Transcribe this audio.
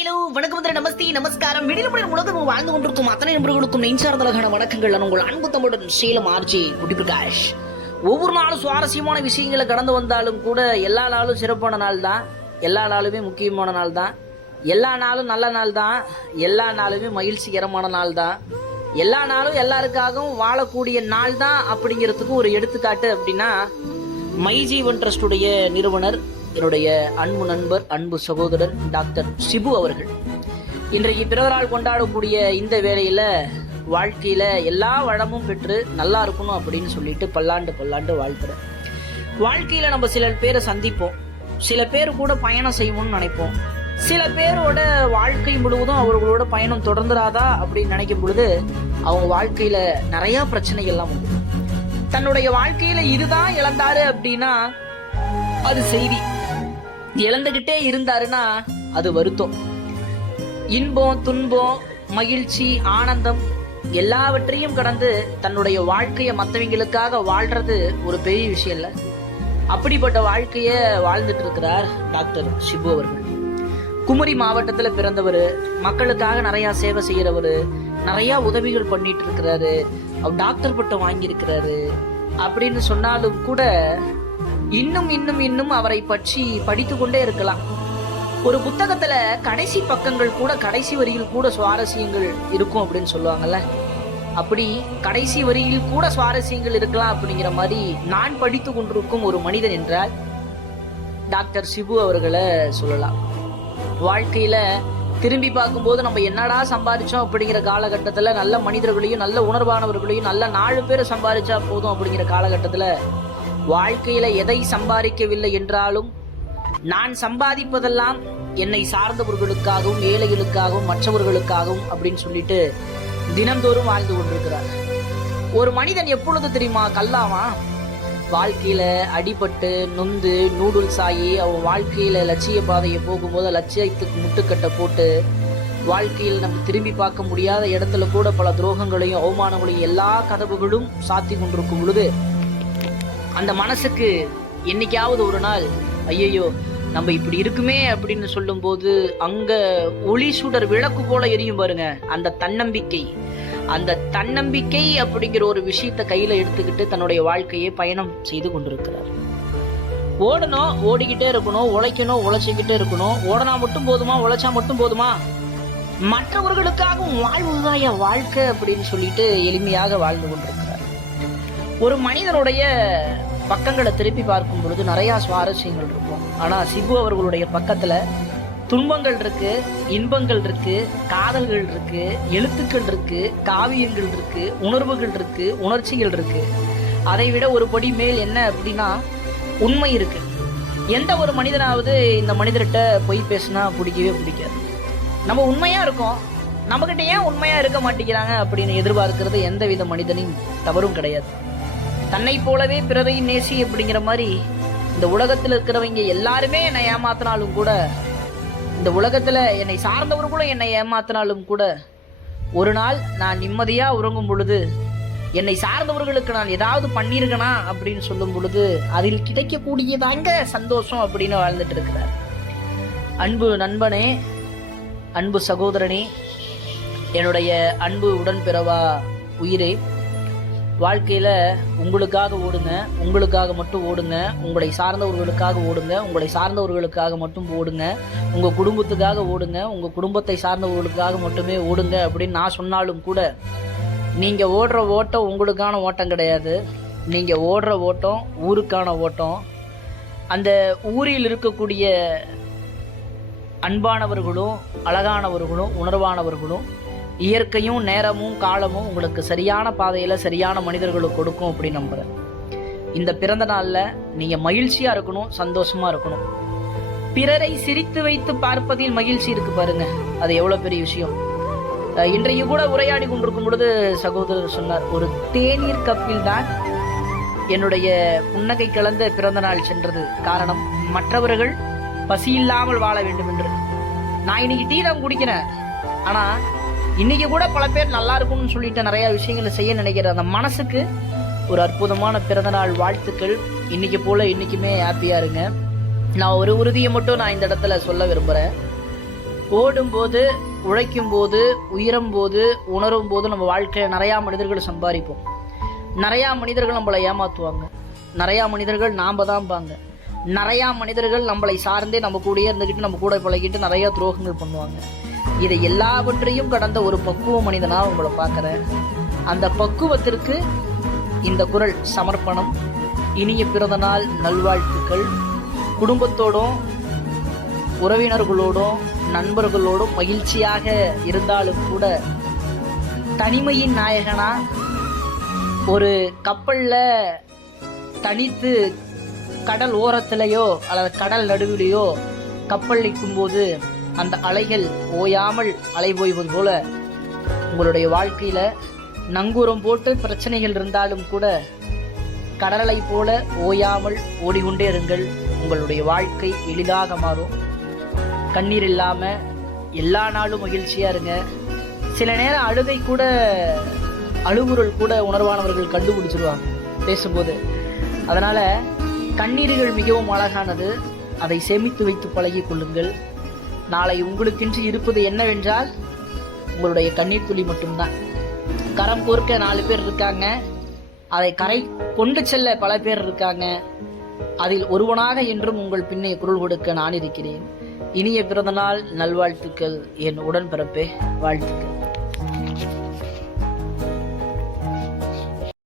Hello வணக்கம் நமஸ்தே நமஸ்காரம் வெளியிலும் உலகம் வாழ்ந்து கொண்டிருக்கும் அத்தனை நண்பர்களுக்கும் நெஞ்சார்ந்தலகான வணக்கங்கள். உங்கள் அன்பு தமிழுடன் சேலம் ஆர்ஜே குட்டி பிரகாஷ். ஒவ்வொரு நாளும் சுவாரஸ்யமான விஷயங்களை கடந்து வந்தாலும் கூட எல்லா நாளும் சிறப்பான நாள் தான், எல்லா நாளுமே முக்கியமான நாள் தான், எல்லா நாளும் நல்ல நாள் தான், எல்லா நாளுமே மகிழ்ச்சிகரமான நாள் தான், எல்லா நாளும் எல்லாருக்காகவும் வாழக்கூடிய நாள் தான் அப்படிங்கிறதுக்கு ஒரு எடுத்துக்காட்டு அப்படின்னா மைஜீவன் ட்ரஸ்டுடைய நிறுவனர், என்னுடைய அன்பு நண்பர், அன்பு சகோதரர் டாக்டர் சிபு அவர்கள் இன்றைக்கு பிறந்தநாள் கொண்டாடக்கூடிய இந்த வேளையில வாழ்க்கையில எல்லா வளமும் பெற்று நல்லா இருக்கணும் அப்படின்னு சொல்லிட்டு பல்லாண்டு வாழ்த்துறேன். வாழ்க்கையில நம்ம சில பேரை சந்திப்போம், சில பேர் கூட பயணம் செய்வோம்னு நினைப்போம், சில பேரோட வாழ்க்கை முழுவதும் அவர்களோட பயணம் தொடர்ந்துராதா அப்படின்னு நினைக்கும் பொழுது அவங்க வாழ்க்கையில நிறைய பிரச்சனைகள்லாம் உண்டு. தன்னுடைய வாழ்க்கையில இதுதான் இழந்தாரு அப்படின்னா அது செய்தி, இழந்துகிட்டே இருந்தாருன்னா அது வருத்தம். இன்பம், துன்பம், மகிழ்ச்சி, ஆனந்தம் எல்லாவற்றையும் கடந்து தன்னுடைய வாழ்க்கைய மற்றவங்களுக்காக வாழ்றது ஒரு பெரிய விஷயம் இல்ல. அப்படிப்பட்ட வாழ்க்கைய வாழ்ந்துட்டு இருக்கிறார் டாக்டர் சிபு அவர்கள். குமரி மாவட்டத்துல பிறந்தவர், மக்களுக்காக நிறைய சேவை செய்யறவர், நிறைய உதவிகள் பண்ணிட்டு இருக்கிறாரு, அவர் டாக்டர் பட்டம் வாங்கியிருக்கிறாரு அப்படின்னு சொன்னாலும் கூட இன்னும் அவரை பற்றி படித்து கொண்டே இருக்கலாம். ஒரு புத்தகத்துல கடைசி பக்கங்கள் கூட, கடைசி வரியில் கூட சுவாரஸ்யங்கள் இருக்கும் அப்படின்னு சொல்லுவாங்கல்ல, அப்படி கடைசி வரியில் கூட சுவாரஸ்யங்கள் இருக்கலாம் அப்படிங்கிற மாதிரி நான் படித்து கொண்டிருக்கும் ஒரு மனிதன் என்றால் டாக்டர் சிபு அவர்களை சொல்லலாம். வாழ்க்கையில திரும்பி பார்க்கும்போது நம்ம என்னடா சம்பாதிச்சோம் அப்படிங்கிற காலகட்டத்துல நல்ல மனிதர்களையும் நல்ல உணர்வானவர்களையும் நல்ல 4 பேரை சம்பாதிச்சா போதும் அப்படிங்கிற காலகட்டத்துல வாழ்க்கையில எதை சம்பாதிக்கவில்லை என்றாலும் நான் சம்பாதிப்பதெல்லாம் என்னை சார்ந்தவர்களுக்காகவும் ஏழைகளுக்காகவும் மற்றவர்களுக்காகவும் அப்படின்னு சொல்லிட்டு தினந்தோறும் வாழ்ந்து கொண்டிருக்கிறார். ஒரு மனிதன் எப்பொழுது தெரியுமா கல்லாமா? வாழ்க்கையில அடிபட்டு நொந்து நூடுல்ஸ் ஆகி அவன் வாழ்க்கையில லட்சிய பாதையை போகும்போது லட்சியத்துக்கு முட்டுக்கட்டை போட்டு வாழ்க்கையில் நம்ம திரும்பி பார்க்க முடியாத இடத்துல கூட பல துரோகங்களையும் அவமானங்களையும் எல்லா கதவுகளும் சாத்தி கொண்டிருக்கும் பொழுது அந்த மனசுக்கு என்னைக்காவது ஒரு நாள் ஐயையோ நம்ம இப்படி இருக்குமே அப்படின்னு சொல்லும் போது அங்க ஒளி சுடர் விளக்கு போல எரியும் பாருங்க, அந்த தன்னம்பிக்கை அப்படிங்கிற ஒரு விஷயத்தை கையில எடுத்துக்கிட்டு தன்னுடைய வாழ்க்கையை பயணம் செய்து கொண்டிருக்கிறார். ஓடணும், ஓடிக்கிட்டே இருக்கணும், உழைக்கணும், உழைச்சிக்கிட்டே இருக்கணும். ஓடனா மட்டும் போதுமா? உழைச்சா மட்டும் போதுமா? மற்றவர்களுக்காகவும் வாழ்வுதான் என் வாழ்க்கை அப்படின்னு சொல்லிட்டு எளிமையாக வாழ்ந்து கொண்டிருக்கிறார். ஒரு மனிதனுடைய பக்கங்களை திருப்பி பார்க்கும் பொழுது நிறைய சுவாரஸ்யங்கள் இருக்கும். ஆனா சிபு அவர்களுடைய பக்கத்துல துன்பங்கள் இருக்கு, இன்பங்கள் இருக்கு, காதல்கள் இருக்கு, எழுத்துக்கள் இருக்கு, காவியங்கள் இருக்கு, உணர்வுகள் இருக்கு, உணர்ச்சிகள் இருக்கு. அதை விட ஒரு படி மேல் என்ன அப்படின்னா உண்மை இருக்கு. எந்த ஒரு மனிதனாவது இந்த மனிதர்கிட்ட பொய் பேசினா பிடிக்காது. நம்ம உண்மையா இருக்கோம், நம்மகிட்ட ஏன் உண்மையா இருக்க மாட்டேங்கிறாங்க அப்படின்னு எதிர்பார்க்கிறது எந்த வித மனிதனின் தவறும் கிடையாது. தன்னை போலவே பிறரையும் நேசி அப்படிங்கிற மாதிரி இந்த உலகத்தில் இருக்கிறவங்க எல்லாருமே என்னை ஏமாத்தினாலும் கூட, இந்த உலகத்துல என்னை சார்ந்தவர்களும் என்னை ஏமாத்தினாலும் கூட, ஒரு நாள் நான் நிம்மதியா உறங்கும் பொழுது என்னை சார்ந்தவர்களுக்கு நான் ஏதாவது பண்ணியிருக்கனா அப்படின்னு சொல்லும் பொழுது அதில் கிடைக்கக்கூடியதாங்க சந்தோஷம் அப்படின்னு வாழ்ந்துட்டு இருக்கிறார். அன்பு நண்பனே, அன்பு சகோதரனே, என்னுடைய அன்பு உடன்பிறவா உயிரே, வாழ்க்கையில உங்களுக்காக ஓடுங்க, உங்களுக்காக மட்டும் ஓடுங்க, உங்களை சார்ந்தவர்களுக்காக ஓடுங்க, உங்களை சார்ந்தவர்களுக்காக மட்டும் ஓடுங்க, உங்க குடும்பத்துக்காக ஓடுங்க, உங்க குடும்பத்தை சார்ந்தவர்களுக்காக மட்டுமே ஓடுங்க அப்படின்னு நான் சொன்னாலும் கூட நீங்க ஓடுற ஓட்டம் உங்களுக்கான ஓட்டம் கிடையாது. நீங்க ஓடுற ஓட்டம் ஊருக்கான ஓட்டம். அந்த ஊரில் இருக்கக்கூடிய அன்பானவர்களும் அழகானவர்களும் உணர்வானவர்களும் இயற்கையும் நேரமும் காலமும் உங்களுக்கு சரியான பாதையில சரியான மனிதர்களுக்கு கொடுக்கும் அப்படின்னு நம்புறேன். இந்த பிறந்த நாள்ல நீங்க மகிழ்ச்சியா இருக்கணும், சந்தோஷமா இருக்கணும். பிறரை சிரித்து வைத்து பார்ப்பதில் மகிழ்ச்சி இருக்கு பாருங்க, அது எவ்வளவு பெரிய விஷயம். இன்றைக்கு கூட உரையாடி கொண்டிருக்கும் பொழுது சகோதரர் சொன்னார், ஒரு தேநீர் கப்பில் தான் என்னுடைய புன்னகை கலந்த பிறந்த நாள் சென்றது. காரணம், மற்றவர்கள் பசி இல்லாமல் வாழ வேண்டும் என்று. நான் இன்னைக்கு டீ தான் குடிக்கிறேன், ஆனா இன்னைக்கு கூட பல பேர் நல்லா இருக்கும்னு சொல்லிட்டு நிறைய விஷயங்களை செய்ய நினைக்கிற அந்த மனசுக்கு ஒரு அற்புதமான பிறந்தநாள் வாழ்த்துக்கள். இன்னைக்கு போல இன்னைக்குமே ஹாப்பியா இருங்க. நான் ஒரு உறுதியை மட்டும் நான் இந்த இடத்துல சொல்ல விரும்புறேன். ஓடும்போது, உழைக்கும் போது, உயரும் போது, உணரும் போது நம்ம வாழ்க்கையில் நிறையா மனிதர்கள் சம்பாதிப்போம். நிறையா மனிதர்கள் நம்மளை ஏமாற்றுவாங்க. நிறையா மனிதர்கள் நாம் தான்பாங்க. நிறையா மனிதர்கள் நம்மளை சார்ந்தே நம்ம கூடயே இருந்துக்கிட்டு நம்ம கூட பழகிட்டு நிறையா துரோகங்கள் பண்ணுவாங்க. இதை எல்லாவற்றையும் கடந்த ஒரு பக்குவ மனிதனாக உங்களை பார்க்குறேன். அந்த பக்குவத்திற்கு இந்த குரல் சமர்ப்பணம். இனிய பிறந்தநாள் நல்வாழ்த்துக்கள். குடும்பத்தோடும் உறவினர்களோடும் நண்பர்களோடும் மகிழ்ச்சியாக இருந்தாலும் கூட தனிமையின் நாயகனா ஒரு கப்பலில் தனித்து கடல் ஓரத்திலேயோ அல்லது கடல் நடுவிலேயோ கப்பல் நிற்கும்போது அந்த அலைகள் ஓயாமல் அலை போய்வது போல உங்களுடைய வாழ்க்கையில் நங்கூரம் போட்டு பிரச்சனைகள் இருந்தாலும் கூட கடலை போல ஓயாமல் ஓடிக்கொண்டே இருங்கள். உங்களுடைய வாழ்க்கை எளிதாக மாறும். கண்ணீர் இல்லாமல் எல்லா நாளும் மகிழ்ச்சியாக இருங்க. சில நேரம் அழுகை கூட, அழுகுரல் கூட உணர்வானவர்கள் கண்டுபிடிச்சிருவாங்க பேசும்போது. அதனால் கண்ணீர்கள் மிகவும் அழகானது. அதை சேமித்து வைத்து பழகி கொள்ளுங்கள். நாளை உங்களுக்கென்று இருப்பது என்னவென்றால் உங்களுடைய கண்ணீர் துளி மட்டும்தான். கரம் கோர்க்க 4 பேர் இருக்காங்க, அதை கரை கொண்டு செல்ல பல பேர் இருக்காங்க. அதில் ஒருவனாக என்றும் உங்கள் பின்னே குரல் கொடுக்க நான் இருக்கிறேன். இனிய பிறந்தநாள் நல்வாழ்த்துக்கள் என் உடன்பிறப்பே. வாழ்த்துக்கள்.